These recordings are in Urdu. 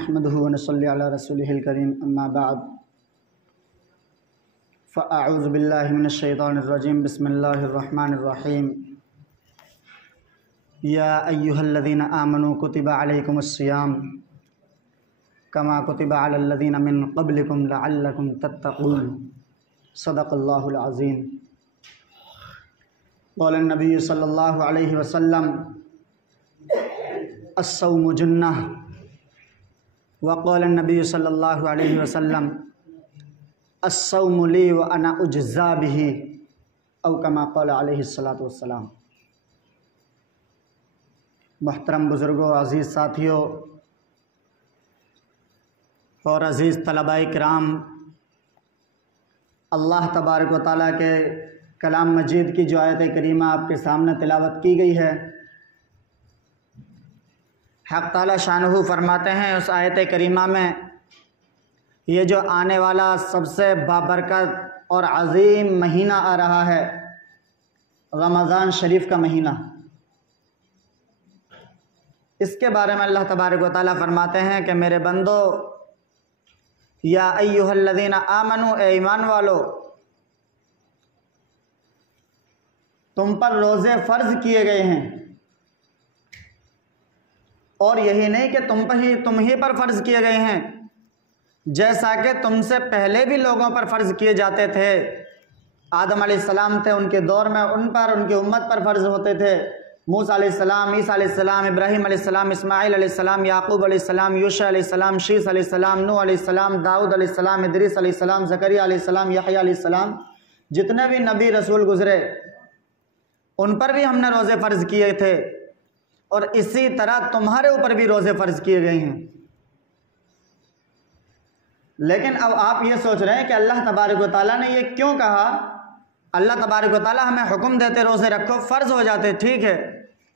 نحمده ونصلي على رسوله الكريم اما بعد فاعوذ بالله من الشيطان الرجيم بسم الله الرحمن الرحيم يا ايها الذين آمنوا كتب عليكم الصيام كما كتب على الذين من قبلكم لعلكم تتقون صدق الله العظيم قال النبي صلى الله عليه وسلم الصوم جنة وقال النبي صلی اللہ علیہ وسلم الصوم لی وانا اجزا به او کما قال علیہ الصلاۃ والسلام۔ محترم بزرگوں، عزیز ساتھیوں اور عزیز طلباء کرام، اللہ تبارک و تعالیٰ کے کلام مجید کی جو آیت کریمہ آپ کے سامنے تلاوت کی گئی ہے، حق تعالیٰ شانہ فرماتے ہیں اس آیت کریمہ میں یہ جو آنے والا سب سے بابرکت اور عظیم مہینہ آ رہا ہے، رمضان شریف کا مہینہ، اس کے بارے میں اللہ تبارک و تعالیٰ فرماتے ہیں کہ میرے بندو، یا ایھا الذین آمنو، اے ایمان والو، تم پر روزے فرض کیے گئے ہیں، اور یہی نہیں کہ تم ہی پر فرض کیے گئے ہیں، جیسا کہ تم سے پہلے بھی لوگوں پر فرض کیے جاتے تھے۔ آدم علیہ السلام تھے، ان کے دور میں ان پر، ان کی امت پر فرض ہوتے تھے۔ موسیٰ علیہ السلام، عیسیٰ علیہ السلام، ابراہیم علیہ السلام، اسماعیل علیہ السلام، یعقوب علیہ السلام، یوشع علیہ السلام، شیس علیہ السلام، نوح علیہ السلام، داؤد علیہ السلام، ادریس علیہ السلام، زکریا علیہ السلام، یحییٰ علیہ السلام، جتنے بھی نبی رسول گزرے ان پر بھی ہم نے روزے فرض کیے تھے، اور اسی طرح تمہارے اوپر بھی روزے فرض کیے گئے ہیں۔ لیکن اب آپ یہ سوچ رہے ہیں کہ اللہ تبارک و تعالیٰ نے یہ کیوں کہا؟ اللہ تبارک و تعالیٰ ہمیں حکم دیتے روزے رکھو، فرض ہو جاتے، ٹھیک ہے،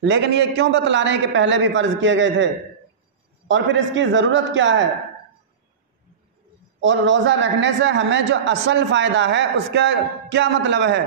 لیکن یہ کیوں بتلا رہے ہیں کہ پہلے بھی فرض کیے گئے تھے، اور پھر اس کی ضرورت کیا ہے؟ اور روزہ رکھنے سے ہمیں جو اصل فائدہ ہے اس کا کیا مطلب ہے؟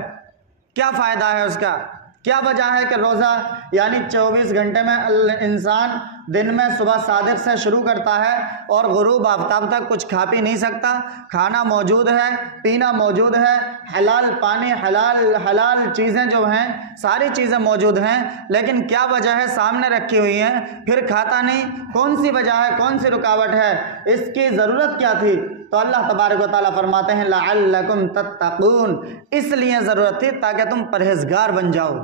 کیا فائدہ ہے؟ اس کا کیا وجہ ہے کہ روزہ یعنی 24 گھنٹے میں انسان دن میں صبح صادق سے شروع کرتا ہے اور غروب آفتاب تک کچھ کھا پی نہیں سکتا، کھانا موجود ہے، پینا موجود ہے، حلال پانی، حلال چیزیں جو ہیں، ساری چیزیں موجود ہیں، لیکن کیا وجہ ہے؟ سامنے رکھی ہوئی ہیں، پھر کھاتا نہیں، کون سی وجہ ہے؟ کون سی رکاوٹ ہے؟ اس کی ضرورت کیا تھی؟ تو اللہ تبارک و تعالیٰ فرماتے ہیں لعلکم تتقون، اس لیے ضرورت تھی تاکہ تم پرہیزگار بن جاؤ،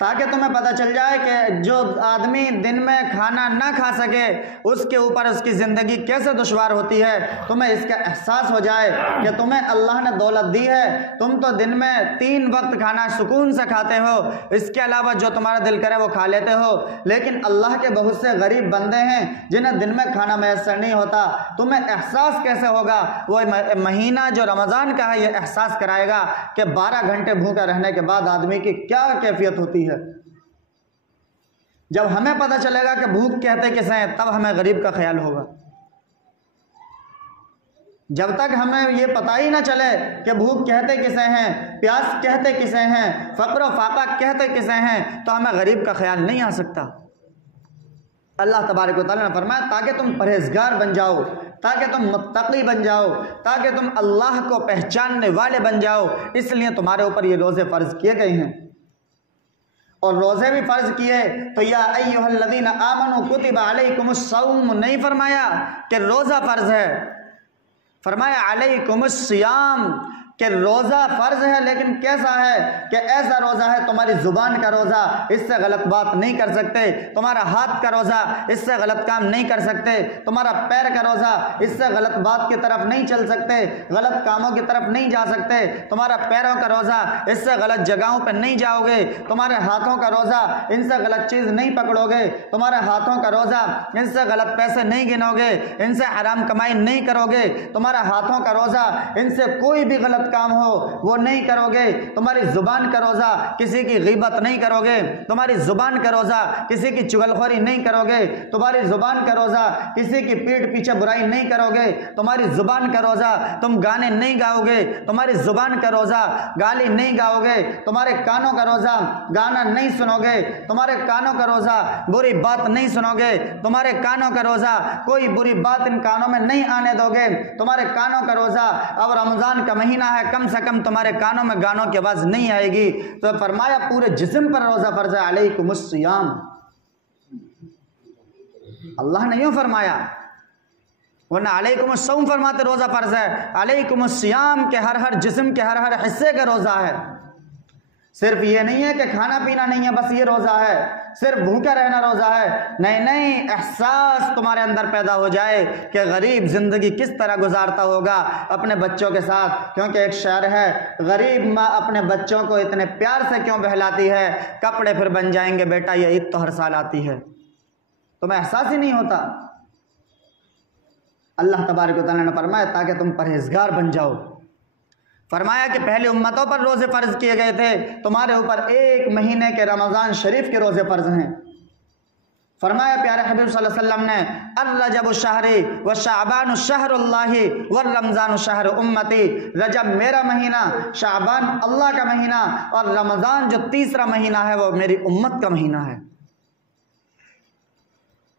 تاکہ تمہیں پتہ چل جائے کہ جو آدمی دن میں کھانا نہ کھا سکے اس کے اوپر اس کی زندگی کیسے دشوار ہوتی ہے، تمہیں اس کا احساس ہو جائے کہ تمہیں اللہ نے دولت دی ہے، تم تو دن میں 3 وقت کھانا سکون سے کھاتے ہو، اس کے علاوہ جو تمہارا دل کرے وہ کھا لیتے ہو، لیکن اللہ کے بہت سے غریب بندے ہیں جنہیں دن میں کھانا میسر نہیں ہوتا، تمہیں احساس کیسے ہوگا؟ وہ مہینہ جو رمضان کا ہے یہ احساس کرائے گا کہ 12 گھنٹے بھوکا رہنے کے بعد آدمی کی کیا کیفیت ہوتی ہے۔ جب ہمیں پتہ چلے گا کہ بھوک کہتے کسے ہیں تب ہمیں غریب کا خیال ہوگا۔ جب تک ہمیں یہ پتہ ہی نہ چلے کہ بھوک کہتے کسے ہیں، پیاس کہتے کسے ہیں، فقر و فاقہ کہتے کسے ہیں، تو ہمیں غریب کا خیال نہیں آ سکتا۔ اللہ تبارک و تعالیٰ نے فرمایا تاکہ تم پرہیزگار بن جاؤ، تاکہ تم متقی بن جاؤ، تاکہ تم اللہ کو پہچاننے والے بن جاؤ، اس لیے تمہارے اوپر یہ روزے فرض کیے گئے ہیں۔ اور روزے بھی فرض کیے تو یا ایھا الذین آمنوا کتب علیکم الصوم نہیں فرمایا کہ روزہ فرض ہے، فرمایا علیکم الصیام کہ روزہ فرض ہے، لیکن کیسا ہے؟ کہ ایسا روزہ ہے تمہاری زبان کا روزہ، اس سے غلط بات نہیں کر سکتے، تمہارا ہاتھ کا روزہ، اس سے غلط کام نہیں کر سکتے، تمہارا پیر کا روزہ، اس سے غلط بات کی طرف نہیں چل سکتے، غلط کاموں کی طرف نہیں جا سکتے، تمہارا پیروں کا روزہ، اس سے غلط جگہوں پہ نہیں جاؤ گے، تمہارے ہاتھوں کا روزہ، ان سے غلط چیز نہیں پکڑو گے، تمہارے ہاتھوں کا روزہ، ان سے غلط پیسے نہیں گنو گے، ان سے حرام کمائی نہیں کرو گے، تمہارا ہاتھوں کا روزہ، ان سے کوئی بھی غلط غیبت کام ہو وہ نہیں کرو گے، تمہاری زبان کا روزہ کسی کی غیبت نہیں کرو گے، تمہاری زبان کا روزہ کسی کی چغلخوری نہیں کرو گے، تمہاری زبان کا روزہ کسی کی پیٹھ پیچھے برائی نہیں کرو گے، تمہاری زبان کا روزہ تم گانے نہیں گاؤ گے، تمہاری زبان کا روزہ گالی نہیں گاؤ گے، تمہارے کانوں کا روزہ گانا نہیں سنو گے، تمہارے کانوں کا روزہ بری بات نہیں سنو گے، تمہارے کانوں کا روزہ کوئی بری بات ان کانوں میں نہیں آنے دو گے، تمہارے کانوں کا روزہ، اب رمضان کا مہینہ ہے، کم سے کم تمہارے کانوں میں گانوں کی آواز نہیں آئے گی۔ تو فرمایا پورے جسم پر روزہ فرض ہے، علیکم الصیام۔ اللہ نے یوں فرمایا، ورنہ علیکم الصوم فرماتے روزہ فرض ہے، علیکم الصیام کے ہر جسم کے ہر حصے کا روزہ ہے۔ صرف یہ نہیں ہے کہ کھانا پینا نہیں ہے بس یہ روزہ ہے، صرف بھوکا رہنا روزہ ہے، نہیں، احساس تمہارے اندر پیدا ہو جائے کہ غریب زندگی کس طرح گزارتا ہوگا اپنے بچوں کے ساتھ، کیونکہ ایک شعر ہے، غریب ماں اپنے بچوں کو اتنے پیار سے کیوں بہلاتی ہے، کپڑے پھر بن جائیں گے بیٹا یہ عید تو ہر سال آتی ہے، تمہیں احساس ہی نہیں ہوتا۔ اللہ تبارک و تعالیٰ نے فرمایا تاکہ تم پرہیزگار بن جاؤ، فرمایا کہ پہلے امتوں پر روزے فرض کیے گئے تھے، تمہارے اوپر ایک مہینے کے رمضان شریف کے روزے فرض ہیں۔ فرمایا پیارے حبیب صلی اللہ علیہ وسلم نے، الرجب الشہر وشعبان الشہر اللہ والرمضان الشہر امتی، رجب میرا مہینہ، شعبان اللہ کا مہینہ، اور رمضان جو تیسرا مہینہ ہے وہ میری امت کا مہینہ ہے۔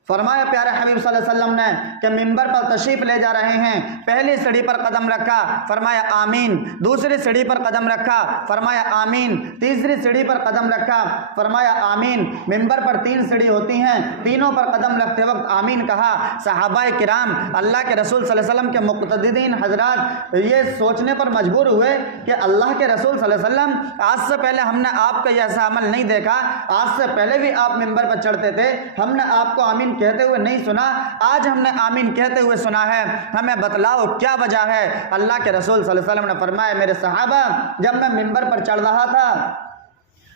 فرمایا پیارے حبیب صلی اللہ علیہ وسلم نے کہ منبر پر تشریف لے جا رہے ہیں، پہلی سیڑھی پر قدم رکھا، فرمایا آمین، دوسری سیڑھی پر قدم رکھا، فرمایا آمین، تیسری سیڑھی پر قدم رکھا، فرمایا آمین۔ منبر پر 3 سیڑھی ہوتی ہیں، تینوں پر قدم رکھتے وقت آمین کہا۔ صحابہ کرام اللہ کے رسول صلی اللہ علیہ وسلم کے مقتدین حضرات یہ سوچنے پر مجبور ہوئے کہ اللہ کے رسول صلی اللہ علیہ وسلم آج سے پہلے ہم نے آپ کا یہ ایسا عمل نہیں دیکھا، آج سے پہلے بھی آپ منبر پر چڑھتے تھے، ہم نے آپ کو آمین کہتے ہوئے نہیں سنا، آج ہم نے آمین کہتے ہوئے سنا ہے، ہمیں بتلاؤ کیا وجہ ہے۔ اللہ کے رسول صلی اللہ علیہ وسلم نے فرمایا میرے صحابہ جب میں منبر پر چڑھ رہا تھا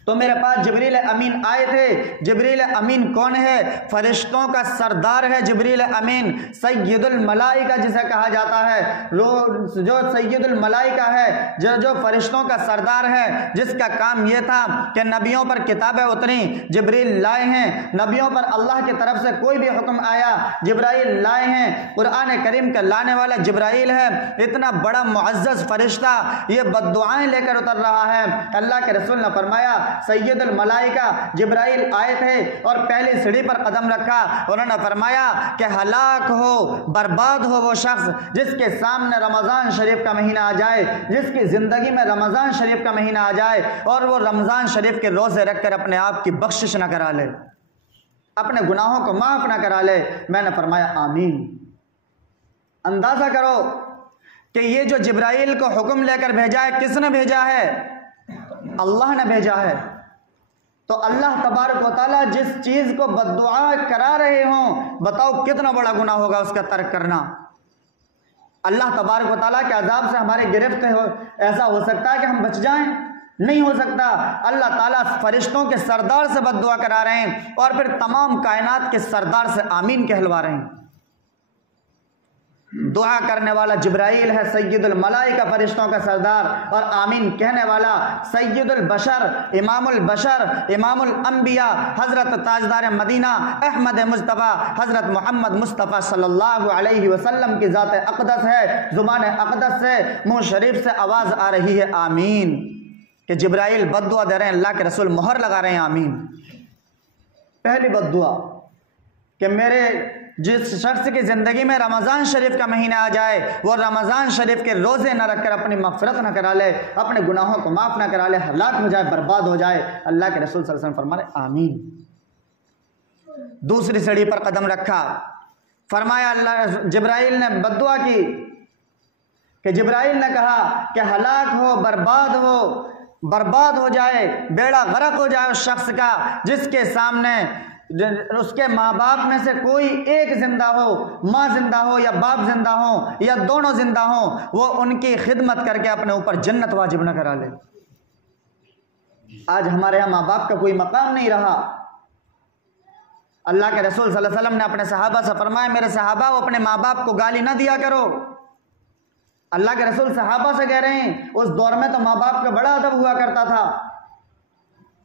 تو میرے پاس جبریل امین آئے تھے۔ جبریل امین کون ہے؟ فرشتوں کا سردار ہے جبریل امین، سید الملائکہ جسے کہا جاتا ہے، جو سید الملائکہ ہے، جو فرشتوں کا سردار ہے، جس کا کام یہ تھا کہ نبیوں پر کتابیں اتری جبریل لائے ہیں، نبیوں پر اللہ کی طرف سے کوئی بھی حکم آیا جبرائیل لائے ہیں، قرآن کریم کا لانے والا جبرائیل ہے۔ اتنا بڑا معزز فرشتہ یہ بددعائیں لے کر اتر رہا ہے۔ اللہ کے رسول نے فرمایا سید الملائکہ جبرائیل آئے تھے اور پہلی سیڑھی پر قدم رکھا، انہوں نے فرمایا کہ ہلاک ہو، برباد ہو وہ شخص جس کے سامنے رمضان شریف کا مہینہ آ جائے، جس کی زندگی میں رمضان شریف کا مہینہ آ جائے اور وہ رمضان شریف کے روزے رکھ کر اپنے آپ کی بخشش نہ کرا لے، اپنے گناہوں کو معاف نہ کرا لے۔ میں نے فرمایا آمین۔ اندازہ کرو کہ یہ جو جبرائیل کو حکم لے کر بھیجا ہے کس نے بھیجا ہے؟ اللہ نے بھیجا ہے۔ تو اللہ تبارک و تعالیٰ جس چیز کو بددعا کرا رہے ہوں، بتاؤ کتنا بڑا گناہ ہوگا اس کا ترک کرنا۔ اللہ تبارک و تعالیٰ کے عذاب سے ہماری گرفت ایسا ہو سکتا ہے کہ ہم بچ جائیں؟ نہیں ہو سکتا۔ اللہ تعالیٰ فرشتوں کے سردار سے بددعا کرا رہے ہیں اور پھر تمام کائنات کے سردار سے آمین کہلوا رہے ہیں۔ دعا کرنے والا جبرائیل ہے سید الملائکہ فرشتوں کا سردار، اور آمین کہنے والا سید البشر امام البشر امام الانبیاء حضرت تاجدار مدینہ احمد مجتبیٰ حضرت محمد مصطفیٰ صلی اللہ علیہ وسلم کی ذات اقدس ہے۔ زبان اقدس سے منہ شریف سے آواز آ رہی ہے آمین، کہ جبرائیل بددعا دے رہے ہیں، اللہ کے رسول مہر لگا رہے ہیں آمین۔ پہلی بددعا کہ میرے جس شخص کی زندگی میں رمضان شریف کا مہینہ آ جائے وہ رمضان شریف کے روزے نہ رکھ کر اپنی مغفرت نہ کرا لے، اپنے گناہوں کو معاف نہ کرا لے، ہلاک ہو جائے، برباد ہو جائے۔ اللہ کے رسول صلی اللہ علیہ وسلم فرمائے آمین۔ دوسری سیڑھی پر قدم رکھا، فرمایا اللہ جبرائیل نے بددعا کی کہ جبرائیل نے کہا کہ ہلاک ہو، برباد ہو جائے، بیڑا غرق ہو جائے اس شخص کا جس کے سامنے اس کے ماں باپ میں سے کوئی ایک زندہ ہو، ماں زندہ ہو یا باپ زندہ ہو یا دونوں زندہ ہوں، وہ ان کی خدمت کر کے اپنے اوپر جنت واجب نہ کرا لے۔ آج ہمارے یہاں ماں باپ کا کوئی مقام نہیں رہا۔ اللہ کے رسول صلی اللہ علیہ وسلم نے اپنے صحابہ سے فرمایا میرے صحابہ اپنے ماں باپ کو گالی نہ دیا کرو، اللہ کے رسول صحابہ سے کہہ رہے ہیں اس دور میں تو ماں باپ کا بڑا ادب ہوا کرتا تھا۔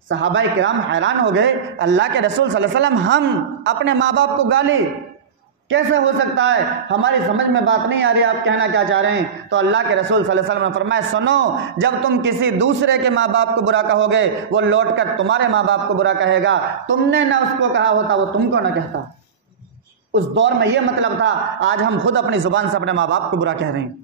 صحابہ کرام حیران ہو گئے، اللہ کے رسول صلی اللہ علیہ وسلم ہم اپنے ماں باپ کو گالی کیسے ہو سکتا ہے؟ ہماری سمجھ میں بات نہیں آ رہی، آپ کہنا کیا چاہ رہے ہیں؟ تو اللہ کے رسول صلی اللہ علیہ وسلم نے فرمایا سنو، جب تم کسی دوسرے کے ماں باپ کو برا کہو گے وہ لوٹ کر تمہارے ماں باپ کو برا کہے گا، تم نے نہ اس کو کہا ہوتا وہ تم کو نہ کہتا۔ اس دور میں یہ مطلب تھا، آج ہم خود اپنی زبان سے اپنے ماں باپ کو برا کہہ رہے ہیں۔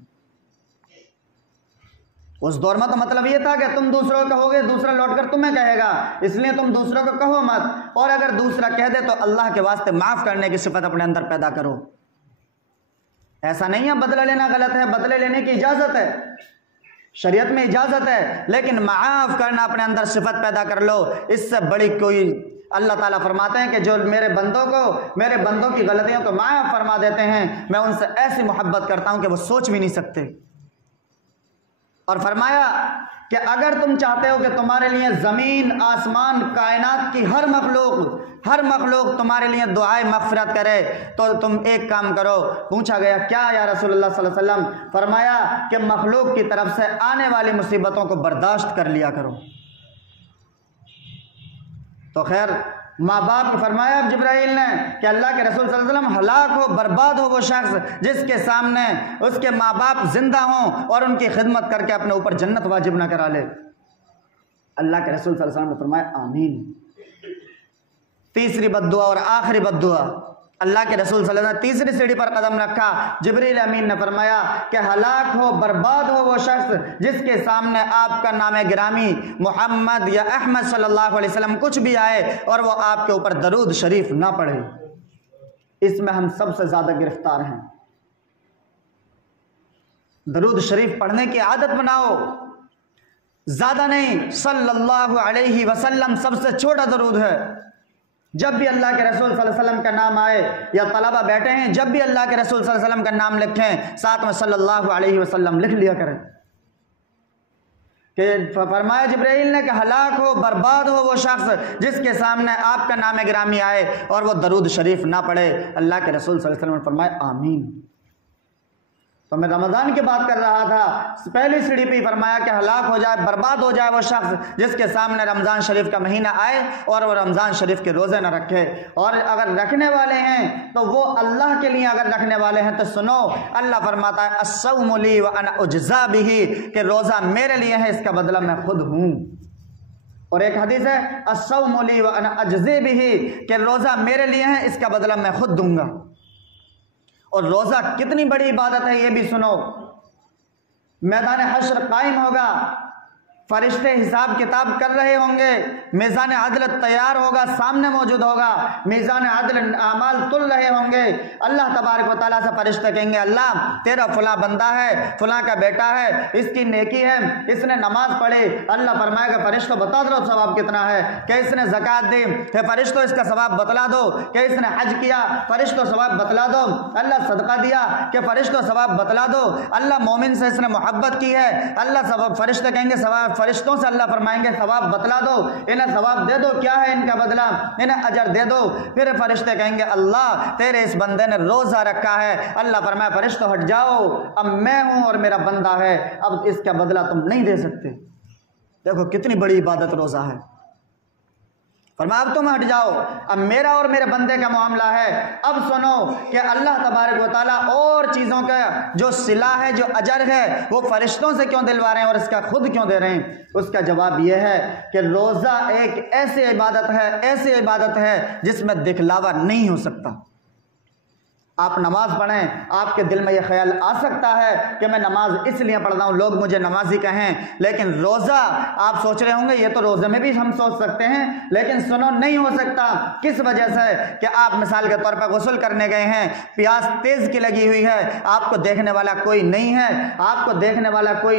اس دور میں تو مطلب یہ تھا کہ تم دوسروں کو کہو گے دوسرا لوٹ کر تمہیں کہے گا، اس لیے تم دوسروں کو کہو مت، اور اگر دوسرا کہہ دے تو اللہ کے واسطے معاف کرنے کی صفت اپنے اندر پیدا کرو۔ ایسا نہیں ہے بدلہ لینا غلط ہے، بدلے لینے کی اجازت ہے، شریعت میں اجازت ہے، لیکن معاف کرنا اپنے اندر صفت پیدا کر لو، اس سے بڑی کوئی۔ اللہ تعالیٰ فرماتے ہیں کہ جو میرے بندوں کی غلطیوں کو معاف فرما دیتے ہیں، میں ان سے ایسی محبت کرتا ہوں کہ وہ سوچ بھی نہیں سکتے۔ اور فرمایا کہ اگر تم چاہتے ہو کہ تمہارے لیے زمین آسمان کائنات کی ہر مخلوق تمہارے لیے دعائے مغفرت کرے تو تم ایک کام کرو۔ پوچھا گیا کیا یا رسول اللہ صلی اللہ علیہ وسلم؟ فرمایا کہ مخلوق کی طرف سے آنے والی مصیبتوں کو برداشت کر لیا کرو۔ تو خیر ماں باپ کو فرمایا اب جبرائیل نے کہ اللہ کے رسول صلی اللہ علیہ وسلم ہلاک ہو برباد ہو وہ شخص جس کے سامنے اس کے ماں باپ زندہ ہوں اور ان کی خدمت کر کے اپنے اوپر جنت واجب نہ کرا لے۔ اللہ کے رسول صلی اللہ علیہ وسلم نے فرمایا آمین۔ تیسری بد دعا اور آخری بد دعا، اللہ کے رسول صلی اللہ علیہ وسلم نے تیسری سیڑھی پر قدم رکھا، جبریل امین نے فرمایا کہ ہلاک ہو برباد ہو وہ شخص جس کے سامنے آپ کا نام گرامی محمد یا احمد صلی اللہ علیہ وسلم کچھ بھی آئے اور وہ آپ کے اوپر درود شریف نہ پڑھے۔ اس میں ہم سب سے زیادہ گرفتار ہیں۔ درود شریف پڑھنے کی عادت بناؤ، زیادہ نہیں، صلی اللہ علیہ وسلم سب سے چھوٹا درود ہے۔ جب بھی اللہ کے رسول صلی اللہ علیہ وسلم کا نام آئے یا طلبہ بیٹھے ہیں جب بھی اللہ کے رسول صلی اللہ علیہ وسلم کا نام لکھیں ساتھ میں صلی اللہ علیہ وسلم لکھ لیا کریں۔ کہ فرمایا جبرائیل نے کہ ہلاک ہو برباد ہو وہ شخص جس کے سامنے آپ کا نام گرامی آئے اور وہ درود شریف نہ پڑھے۔ اللہ کے رسول صلی اللہ علیہ وسلم نے فرمایا آمین۔ تو میں رمضان کی بات کر رہا تھا، پہلی سیڑھی پہ فرمایا کہ ہلاک ہو جائے برباد ہو جائے وہ شخص جس کے سامنے رمضان شریف کا مہینہ آئے اور وہ رمضان شریف کے روزے نہ رکھے، اور اگر رکھنے والے ہیں تو وہ اللہ کے لیے اگر رکھنے والے ہیں تو سنو، اللہ فرماتا ہے الصوم لی وانا اجزا بہ، کہ روزہ میرے لیے ہے اس کا بدلہ میں خود ہوں۔ اور ایک حدیث ہے الصوم لی وانا اجزی بہ، کہ روزہ میرے لیے ہے اس کا بدلہ میں خود دوں گا۔ اور روزہ کتنی بڑی عبادت ہے یہ بھی سنو۔ میدان حشر قائم ہوگا، فرشتے حساب کتاب کر رہے ہوں گے، میزان عدل تیار ہوگا، سامنے موجود ہوگا، میزان عدل اعمال تل رہے ہوں گے۔ اللہ تبارک و تعالیٰ سے فرشتے کہیں گے اللہ تیرا فلاں بندہ ہے، فلاں کا بیٹا ہے، اس کی نیکی ہے، اس نے نماز پڑھی، اللہ فرمائے گا فرشتوں بتا دو ثواب کتنا ہے، کہ اس نے زکوٰۃ دی کہ فرشتوں اس کا ثواب بتلا دو، کہ اس نے حج کیا فرشتوں ثواب بتلا دو، اللہ صدقہ دیا کہ فرشتوں ثواب بتلا دو، اللہ مومن سے اس نے محبت کی ہے، اللہ فرشتے کہیں گے ثواب، فرشتوں سے اللہ فرمائیں گے ثواب بتلا دو، انہیں ثواب دے دو، کیا ہے ان کا بدلہ، انہیں اجر دے دو۔ پھر فرشتے کہیں گے اللہ تیرے اس بندے نے روزہ رکھا ہے، اللہ فرمایا فرشتوں ہٹ جاؤ، اب میں ہوں اور میرا بندہ ہے، اب اس کا بدلہ تم نہیں دے سکتے۔ دیکھو کتنی بڑی عبادت روزہ ہے۔ فرمایا اب تم ہٹ جاؤ، اب میرا اور میرے بندے کا معاملہ ہے۔ اب سنو کہ اللہ تبارک و تعالیٰ اور چیزوں کا جو صلہ ہے، جو اجر ہے، وہ فرشتوں سے کیوں دلوا رہے ہیں اور اس کا خود کیوں دے رہے ہیں؟ اس کا جواب یہ ہے کہ روزہ ایک ایسی عبادت ہے جس میں دکھلاوا نہیں ہو سکتا۔ آپ نماز پڑھیں، آپ کے دل میں یہ خیال آ سکتا ہے کہ میں نماز اس لیے پڑھ رہا ہوں لوگ مجھے نمازی کہیں، لیکن روزہ آپ سوچ رہے ہوں گے یہ تو روزے میں بھی ہم سوچ سکتے ہیں، لیکن سنو نہیں ہو سکتا۔ کس وجہ سے؟ کہ آپ مثال کے طور پر غسل کرنے گئے ہیں، پیاس تیز کی لگی ہوئی ہے، آپ کو دیکھنے والا کوئی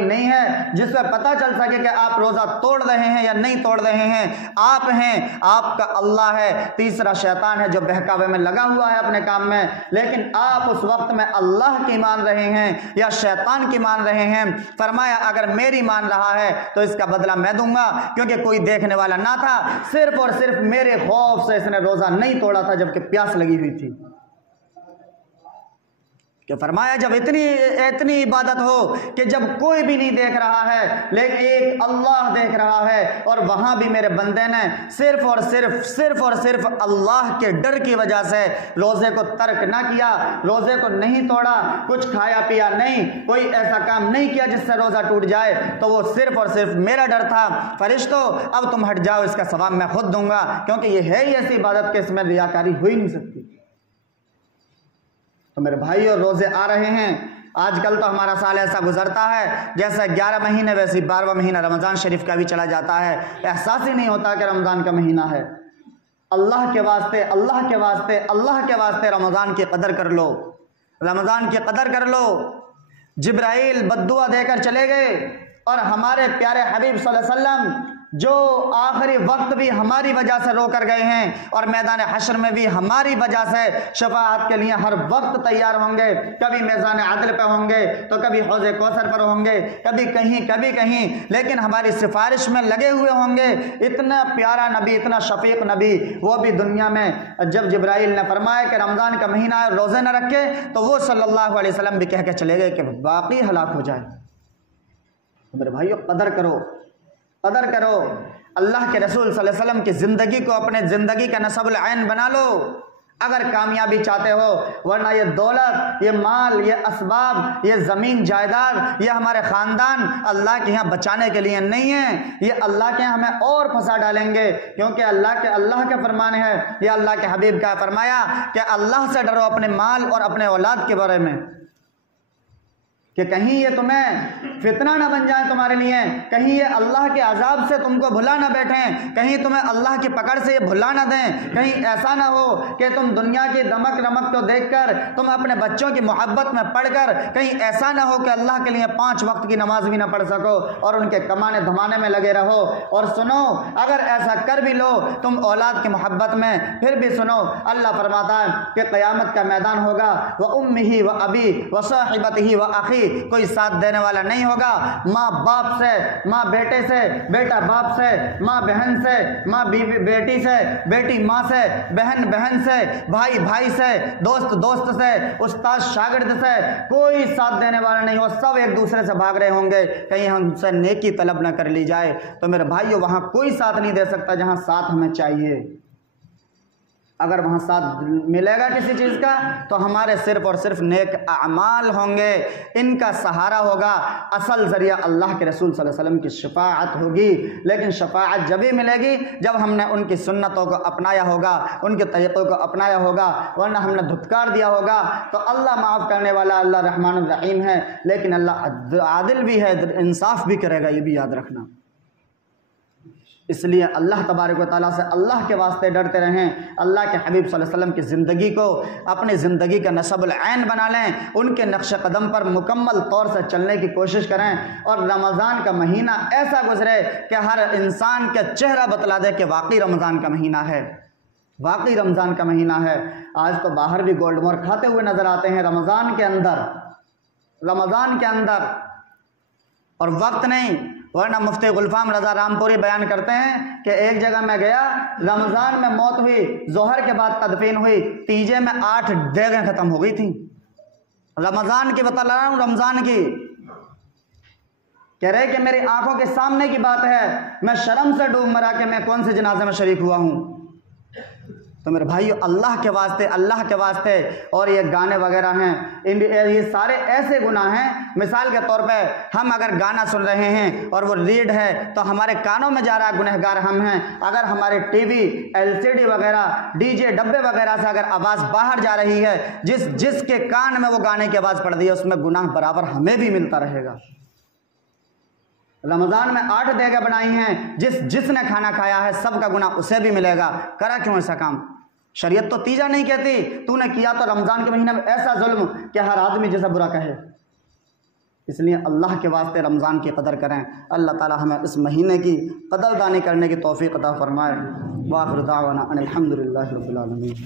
نہیں ہے، جس سے پتہ چل سکے کہ آپ روزہ توڑ رہے ہیں یا نہیں توڑ رہے ہیں۔ آپ ہیں، آپ کا اللہ ہے، تیسرا شیطان ہے جو بہکاوے میں لگا ہوا ہے اپنے کام میں، لیکن آپ اس وقت میں اللہ کی مان رہے ہیں یا شیطان کی مان رہے ہیں؟ فرمایا اگر میری مان رہا ہے تو اس کا بدلہ میں دوں گا، کیونکہ کوئی دیکھنے والا نہ تھا، صرف اور صرف میرے خوف سے اس نے روزہ نہیں توڑا تھا جبکہ پیاس لگی ہوئی تھی۔ کہ فرمایا جب اتنی عبادت ہو کہ جب کوئی بھی نہیں دیکھ رہا ہے لیکن ایک اللہ دیکھ رہا ہے، اور وہاں بھی میرے بندے نے صرف اور صرف اللہ کے ڈر کی وجہ سے روزے کو ترک نہ کیا، روزے کو نہیں توڑا، کچھ کھایا پیا نہیں، کوئی ایسا کام نہیں کیا جس سے روزہ ٹوٹ جائے، تو وہ صرف اور صرف میرا ڈر تھا، فرشتوں اب تم ہٹ جاؤ، اس کا ثواب میں خود دوں گا، کیونکہ یہ ہے ہی ایسی عبادت کہ اس میں ریاکاری ہو ہی نہیں سکتی۔ تو میرے بھائی اور روزے آ رہے ہیں، آج کل تو ہمارا سال ایسا گزرتا ہے جیسے 11 مہینے ویسے 12واں مہینہ رمضان شریف کا بھی چلا جاتا ہے، احساس ہی نہیں ہوتا کہ رمضان کا مہینہ ہے۔ اللہ کے واسطے اللہ کے واسطے اللہ کے واسطے رمضان کی قدر کر لو، رمضان کی قدر کر لو۔ جبرائیل بددعا دے کر چلے گئے، اور ہمارے پیارے حبیب صلی اللہ علیہ وسلم جو آخری وقت بھی ہماری وجہ سے رو کر گئے ہیں، اور میدان حشر میں بھی ہماری وجہ سے شفاعت کے لیے ہر وقت تیار ہوں گے، کبھی میزان عدل پہ ہوں گے تو کبھی حوض کوثر پر ہوں گے، کبھی کہیں، لیکن ہماری سفارش میں لگے ہوئے ہوں گے۔ اتنا پیارا نبی، اتنا شفیق نبی، وہ بھی دنیا میں جب جبرائیل نے فرمایا کہ رمضان کا مہینہ ہے روزے نہ رکھے، تو وہ صلی اللہ علیہ وسلم بھی کہہ کے چلے گئے کہ باقی ہلاک ہو جائے۔ تو میرے بھائیو قدر کرو، قدر کرو، اللہ کے رسول صلی اللہ علیہ وسلم کی زندگی کو اپنے زندگی کا نصب العین بنا لو اگر کامیابی چاہتے ہو، ورنہ یہ دولت، یہ مال، یہ اسباب، یہ زمین جائیداد، یہ ہمارے خاندان اللہ کے یہاں بچانے کے لیے نہیں ہے، یہ اللہ کے یہاں ہمیں اور پھنسا ڈالیں گے، کیونکہ اللہ کے فرمان ہے، یہ اللہ کے حبیب کا فرمایا کہ اللہ سے ڈرو اپنے مال اور اپنے اولاد کے بارے میں، کہ کہیں یہ تمہیں فتنہ نہ بن جائے تمہارے لیے، کہیں یہ اللہ کے عذاب سے تم کو بھلا نہ بیٹھیں، کہیں تمہیں اللہ کی پکڑ سے یہ بھلا نہ دیں، کہیں ایسا نہ ہو کہ تم دنیا کی دمک رمک کو دیکھ کر تم اپنے بچوں کی محبت میں پڑھ کر کہیں ایسا نہ ہو کہ اللہ کے لیے 5 وقت کی نماز بھی نہ پڑھ سکو اور ان کے کمانے دھمانے میں لگے رہو۔ اور سنو، اگر ایسا کر بھی لو تم اولاد کی محبت میں، پھر بھی سنو اللہ فرماتا ہے کہ قیامت کا میدان ہوگا، وَأُمِّهِ وَأَبِي وَصَاحِبَتِهِ وَأَخِيهِ، کوئی ساتھ دینے والا نہیں ہوگا، ماں باپ سے، ماں بیٹے سے، بیٹا باپ سے، ماں بہن سے، ماں بیٹی سے، بیٹی ماں سے، بہن بہن سے، بھائی بھائی سے، دوست دوست سے، استاد شاگرد سے، کوئی ساتھ دینے والا نہیں ہو، سب ایک دوسرے سے بھاگ رہے ہوں گے کہیں ہم سے نیکی طلب نہ کر لی جائے۔ تو میرے بھائیو وہاں کوئی ساتھ نہیں دے سکتا جہاں ساتھ ہمیں چاہیے، اگر وہاں ساتھ ملے گا کسی چیز کا تو ہمارے صرف اور صرف نیک اعمال ہوں گے، ان کا سہارا ہوگا، اصل ذریعہ اللہ کے رسول صلی اللہ علیہ وسلم کی شفاعت ہوگی۔ لیکن شفاعت جب ہی ملے گی جب ہم نے ان کی سنتوں کو اپنایا ہوگا، ان کے طریقوں کو اپنایا ہوگا، ورنہ ہم نے دھتکار دیا ہوگا۔ تو اللہ معاف کرنے والا، اللہ رحمان الرحیم ہے، لیکن اللہ عادل بھی ہے، انصاف بھی کرے گا، یہ بھی یاد رکھنا۔ اس لیے اللہ تبارک و تعالیٰ سے اللہ کے واسطے ڈرتے رہیں، اللہ کے حبیب صلی اللہ علیہ وسلم کی زندگی کو اپنی زندگی کا نصب العین بنا لیں، ان کے نقش قدم پر مکمل طور سے چلنے کی کوشش کریں، اور رمضان کا مہینہ ایسا گزرے کہ ہر انسان کے چہرہ بتلا دے کہ واقعی رمضان کا مہینہ ہے، واقعی رمضان کا مہینہ ہے۔ آج تو باہر بھی گولڈ مور کھاتے ہوئے نظر آتے ہیں رمضان کے اندر، اور وقت نہیں، ورنہ مفتی غلفام رضا رامپوری بیان کرتے ہیں کہ ایک جگہ میں گیا، رمضان میں موت ہوئی، ظہر کے بعد تدفین ہوئی، تیجے میں 8 دیگیں ختم ہو گئی تھیں۔ رمضان کی بتا رہا ہوں، رمضان کی کہہ رہے کہ میری آنکھوں کے سامنے کی بات ہے، میں شرم سے ڈوب مرا کہ میں کون سے جنازے میں شریک ہوا ہوں۔ تو میرے بھائیو اللہ کے واسطے، اور یہ گانے وغیرہ ہیں، یہ سارے ایسے گناہ ہیں، مثال کے طور پہ ہم اگر گانا سن رہے ہیں اور وہ ریڈ ہے تو ہمارے کانوں میں جا رہا گنہگار ہم ہیں، اگر ہمارے ٹی وی LCD وغیرہ ڈی جے ڈبے وغیرہ سے اگر آواز باہر جا رہی ہے، جس کے کان میں وہ گانے کی آواز پڑ رہی ہے اس میں گناہ برابر ہمیں بھی ملتا رہے گا۔ رمضان میں 8 دیگیں بنائی ہیں، جس نے کھانا کھایا ہے سب کا گناہ اسے بھی ملے گا۔ کرا کیوں ایسا کام؟ شریعت تو تیجا نہیں کہتی، تو نے کیا تو رمضان کے مہینے میں ایسا ظلم کہ ہر آدمی جیسا برا کہے۔ اس لیے اللہ کے واسطے رمضان کی قدر کریں، اللہ تعالی ہمیں اس مہینے کی قدر دانی کرنے کی توفیق عطا فرمائے۔ وآخر دعوانا ان الحمد للہ رب العالمین۔